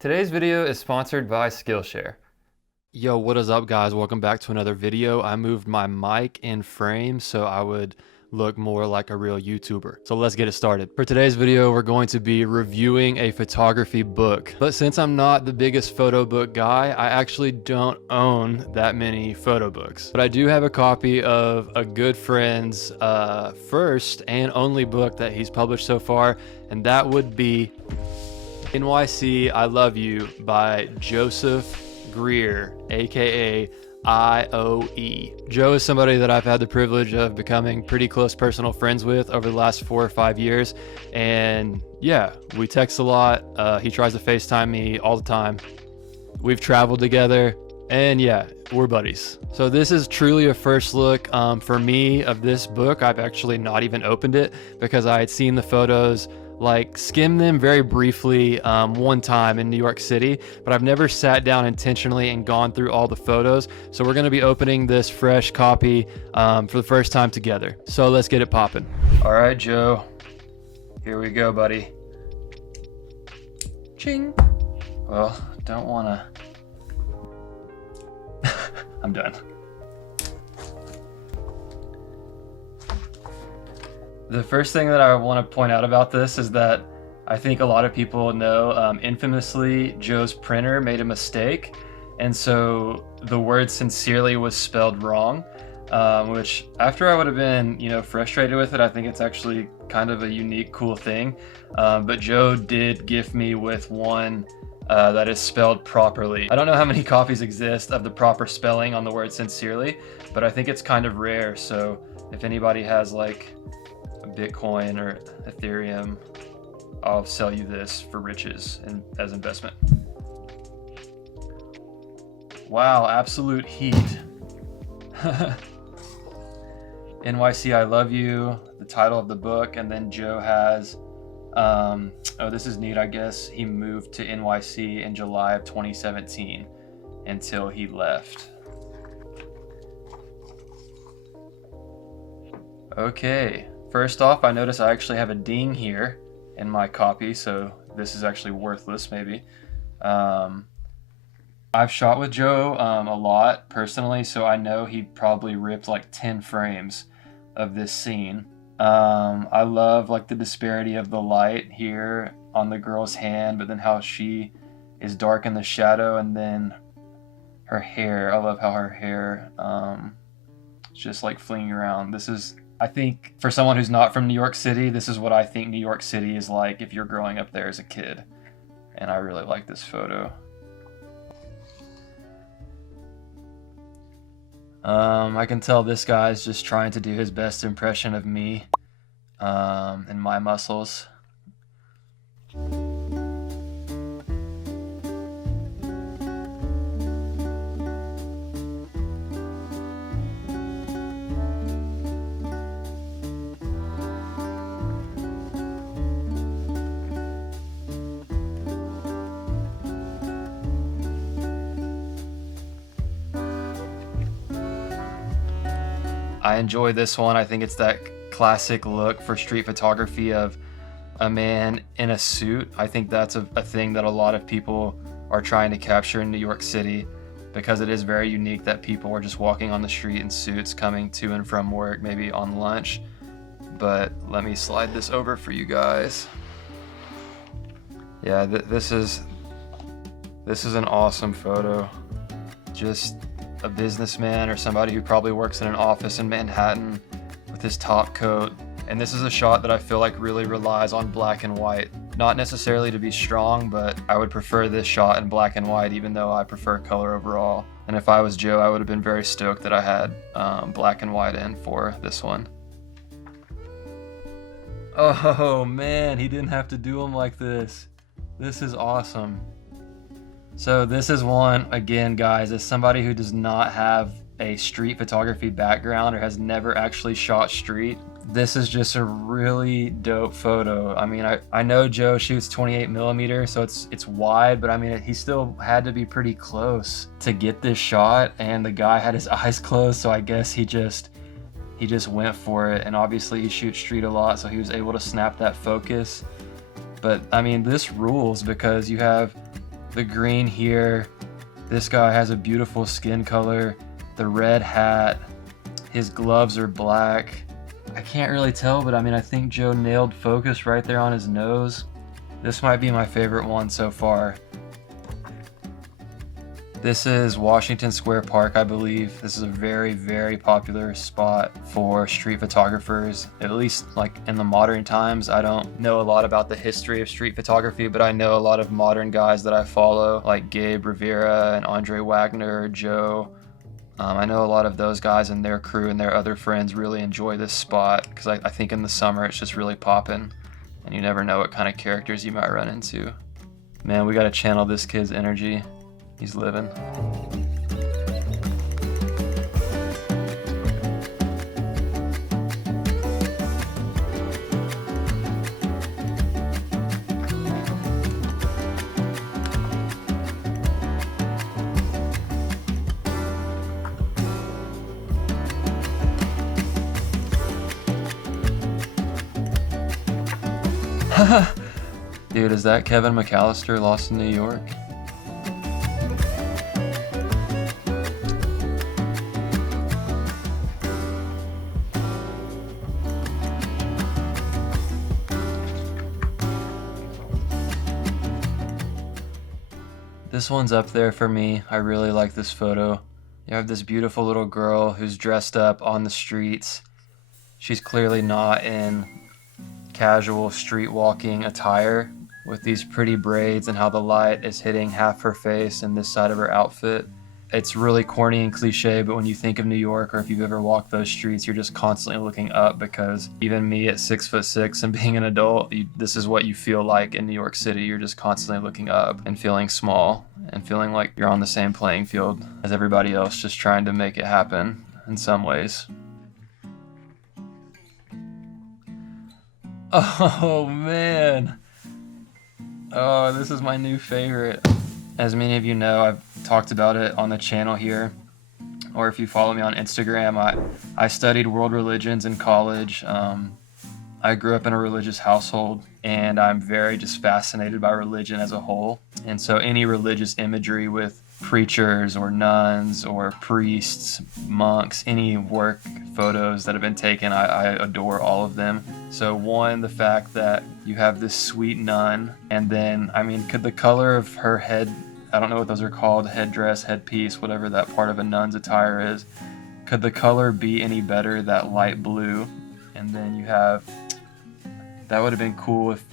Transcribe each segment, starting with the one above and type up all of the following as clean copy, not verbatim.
Today's video is sponsored by Skillshare. Yo, what is up, guys? Welcome back to another video. I moved my mic in frame so I would look more like a real YouTuber. So let's get it started. For today's video, we're going to be reviewing a photography book. But since I'm not the biggest photo book guy, I actually don't own that many photo books. But I do have a copy of a good friend's first and only book that he's published so far, and that would be NYC I Love You by Joseph Greer, aka IOE. Joe is somebody that I've had the privilege of becoming pretty close personal friends with over the last 4 or 5 years, and yeah, we text a lot. He tries to FaceTime me all the time. We've traveled together, and yeah, we're buddies. So this is truly a first look for me of this book. I've actually not even opened it because I had seen the photos, like skim them very briefly one time in New York City, but I've never sat down intentionally and gone through all the photos. So we're gonna be opening this fresh copy for the first time together. So let's get it popping. All right, Joe, here we go, buddy. Ching. Well, don't wanna. I'm done. The first thing that I want to point out about this is that I think a lot of people know infamously Joe's printer made a mistake, and so the word sincerely was spelled wrong, which after I would have been, frustrated with it, I think it's actually kind of a unique, cool thing. But Joe did gift me with one that is spelled properly. I don't know how many copies exist of the proper spelling on the word sincerely, but I think it's kind of rare. So if anybody has like Bitcoin or Ethereum, I'll sell you this for riches and as investment. Wow, absolute heat. NYC I Love You, the title of the book, and then Joe has oh, this is neat, I guess. He moved to NYC in July of 2017 until he left. Okay. First off, I notice I actually have a ding here in my copy, so this is actually worthless, maybe. I've shot with Joe a lot personally, so I know he probably ripped like 10 frames of this scene. I love like the disparity of the light here on the girl's hand, but then how she is dark in the shadow, and then her hair. I love how her hair is just like flinging around. This is, I think, for someone who's not from New York City, this is what I think New York City is like if you're growing up there as a kid. And I really like this photo. I can tell this guy's just trying to do his best impression of me and my muscles. I enjoy this one. I think it's that classic look for street photography of a man in a suit. I think that's a thing that a lot of people are trying to capture in New York City, because it is very unique that people are just walking on the street in suits coming to and from work, maybe on lunch. But let me slide this over for you guys. Yeah, this is an awesome photo. Just a businessman or somebody who probably works in an office in Manhattan with his top coat. And this is a shot that I feel like really relies on black and white. Not necessarily to be strong, but I would prefer this shot in black and white, even though I prefer color overall. And if I was Joe, I would have been very stoked that I had black and white in for this one. Oh man, he didn't have to do them like this. This is awesome. So this is one, again, guys, as somebody who does not have a street photography background or has never actually shot street, this is just a really dope photo. I mean, I know Joe shoots 28mm, so it's wide, but I mean, he still had to be pretty close to get this shot, and the guy had his eyes closed, so I guess he just went for it. And obviously he shoots street a lot, so he was able to snap that focus. But I mean, this rules because you have The green here. This guy has a beautiful skin color. The red hat. His gloves are black. I can't really tell, but I mean, I think Joe nailed focus right there on his nose. This might be my favorite one so far. This is Washington Square Park, I believe. This is a very, very popular spot for street photographers, at least like in the modern times. I don't know a lot about the history of street photography, but I know a lot of modern guys that I follow, like Gabe Rivera and Andre Wagner, Joe. I know a lot of those guys and their crew and their other friends really enjoy this spot because I think in the summer it's just really popping and you never know what kind of characters you might run into. Man, we gotta channel this kid's energy. He's living. Dude, is that Kevin McAllister lost in New York? This one's up there for me. I really like this photo. You have this beautiful little girl who's dressed up on the streets. She's clearly not in casual street walking attire with these pretty braids and how the light is hitting half her face and this side of her outfit. It's really corny and cliche, but when you think of New York, or if you've ever walked those streets, you're just constantly looking up, because even me at 6'6" and being an adult, this is what you feel like in New York City. You're just constantly looking up and feeling small and feeling like you're on the same playing field as everybody else, just trying to make it happen in some ways. Oh man. Oh, this is my new favorite. As many of you know, I've talked about it on the channel here, or if you follow me on Instagram, I studied world religions in college. I grew up in a religious household, and I'm very just fascinated by religion as a whole. And so any religious imagery with preachers or nuns or priests, monks, any work photos that have been taken, I adore all of them. So one, the fact that you have this sweet nun, and then, I mean, could the color of her head, I don't know what those are called, headdress, headpiece, whatever that part of a nun's attire is, could the color be any better, that light blue? And then you have, that would have been cool if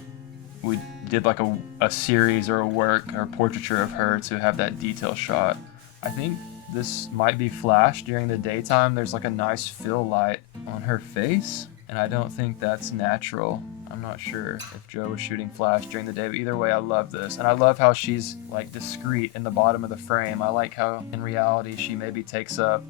we did like a series or a work or portraiture of her to have that detail shot. I think this might be flash during the daytime. There's like a nice fill light on her face, and I don't think that's natural. I'm not sure if Joe was shooting flash during the day, but either way, I love this. And I love how she's like discreet in the bottom of the frame. I like how in reality she maybe takes up,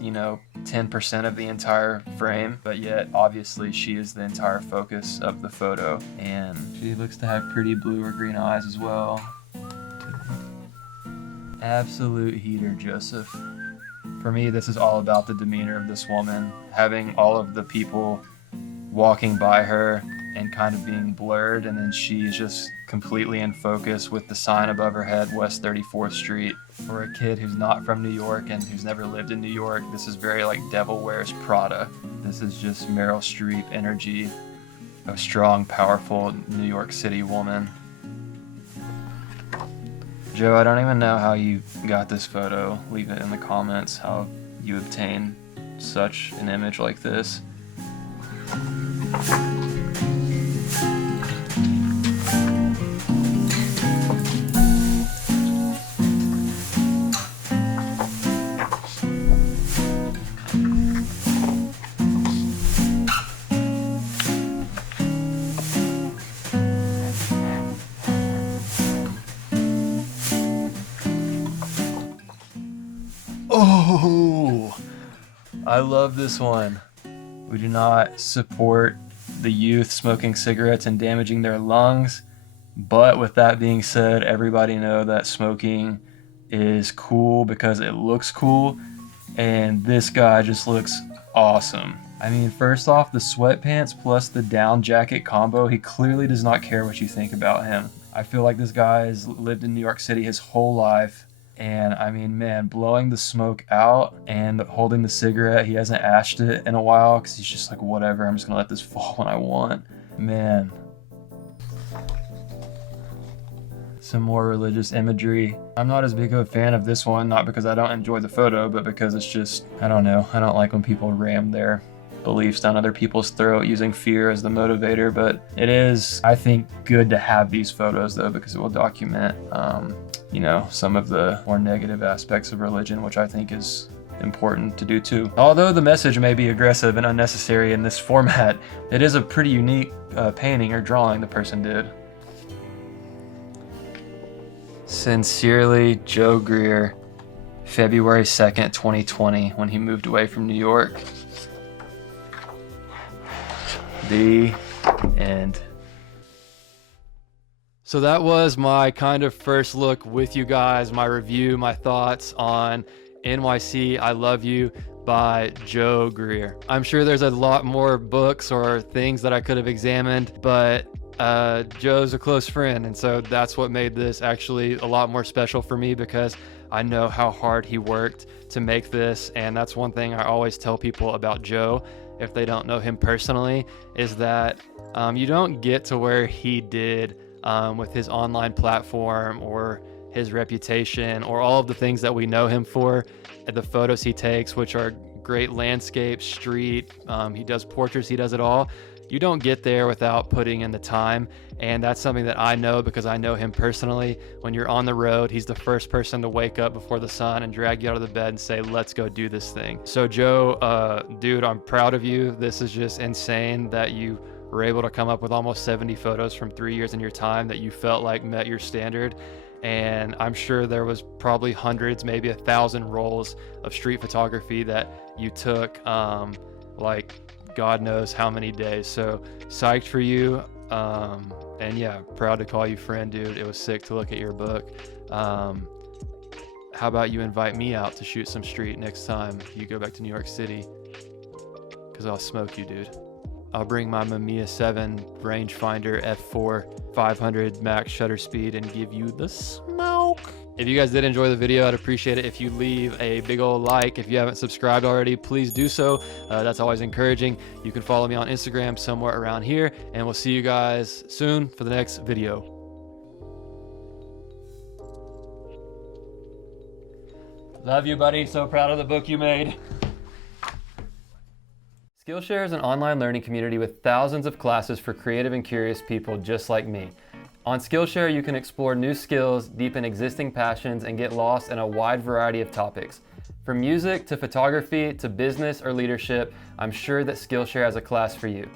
10% of the entire frame, but yet obviously she is the entire focus of the photo. And she looks to have pretty blue or green eyes as well. Absolute heater, Joseph. For me, this is all about the demeanor of this woman, having all of the people walking by her and kind of being blurred, and then she's just completely in focus with the sign above her head, West 34th Street. For a kid who's not from New York and who's never lived in New York, this is very like Devil Wears Prada. This is just Meryl Streep energy, a strong, powerful New York City woman. Joe, I don't even know how you got this photo. Leave it in the comments how you obtained such an image like this. Oh, I love this one. We do not support the youth smoking cigarettes and damaging their lungs. But with that being said, everybody know that smoking is cool because it looks cool. And this guy just looks awesome. I mean, first off, the sweatpants plus the down jacket combo, he clearly does not care what you think about him. I feel like this guy has lived in New York City his whole life. And I mean, man, blowing the smoke out and holding the cigarette, he hasn't ashed it in a while because he's just like, whatever, I'm just gonna let this fall when I want. Man. Some more religious imagery. I'm not as big of a fan of this one, not because I don't enjoy the photo, but because it's just, I don't know. I don't like when people ram their beliefs down other people's throat using fear as the motivator, but it is, I think, good to have these photos though, because it will document, you know, some of the more negative aspects of religion, which I think is important to do too. Although the message may be aggressive and unnecessary in this format, it is a pretty unique painting or drawing the person did. Sincerely, Joe Greer, February 2nd, 2020, when he moved away from New York. The end. So that was my kind of first look with you guys, my review, my thoughts on NYC I Love You by Joe Greer. I'm sure there's a lot more books or things that I could have examined, but Joe's a close friend, and so that's what made this actually a lot more special for me, because I know how hard he worked to make this. And that's one thing I always tell people about Joe, if they don't know him personally, is that you don't get to where he did with his online platform or his reputation or all of the things that we know him for, the photos he takes, which are great landscape, street, he does portraits, he does it all. You don't get there without putting in the time, and that's something that I know because I know him personally. When you're on the road, he's the first person to wake up before the sun and drag you out of the bed and say, let's go do this thing. So Joe, dude, I'm proud of you. This is just insane that you were able to come up with almost 70 photos from 3 years in your time that you felt like met your standard. And I'm sure there was probably hundreds, maybe 1,000 rolls of street photography that you took, like God knows how many days. So psyched for you. And yeah, proud to call you friend, dude. It was sick to look at your book. How about you invite me out to shoot some street next time you go back to New York City? Because I'll smoke you, dude. I'll bring my Mamiya 7 rangefinder f4 500 max shutter speed and give you the smoke. If you guys did enjoy the video, I'd appreciate it if you leave a big old like. If you haven't subscribed already, please do so. That's always encouraging. You can follow me on Instagram somewhere around here, and we'll see you guys soon for the next video. Love you, buddy. So proud of the book you made. Skillshare is an online learning community with thousands of classes for creative and curious people just like me. On Skillshare, you can explore new skills, deepen existing passions, and get lost in a wide variety of topics. From music to photography to business or leadership, I'm sure that Skillshare has a class for you.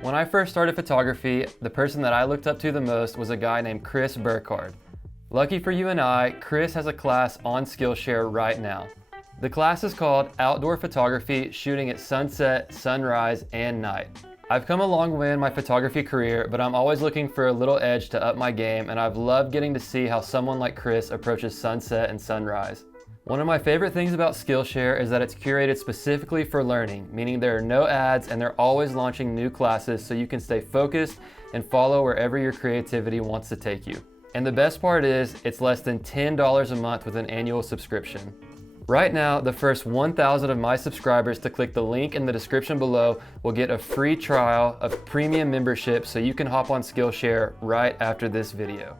When I first started photography, the person that I looked up to the most was a guy named Chris Burkhardt. Lucky for you and I, Chris has a class on Skillshare right now. The class is called Outdoor Photography, Shooting at Sunset, Sunrise, and Night. I've come a long way in my photography career, but I'm always looking for a little edge to up my game, and I've loved getting to see how someone like Chris approaches sunset and sunrise. One of my favorite things about Skillshare is that it's curated specifically for learning, meaning there are no ads and they're always launching new classes so you can stay focused and follow wherever your creativity wants to take you. And the best part is, it's less than $10 a month with an annual subscription. Right now, the first 1,000 of my subscribers to click the link in the description below will get a free trial of premium membership so you can hop on Skillshare right after this video.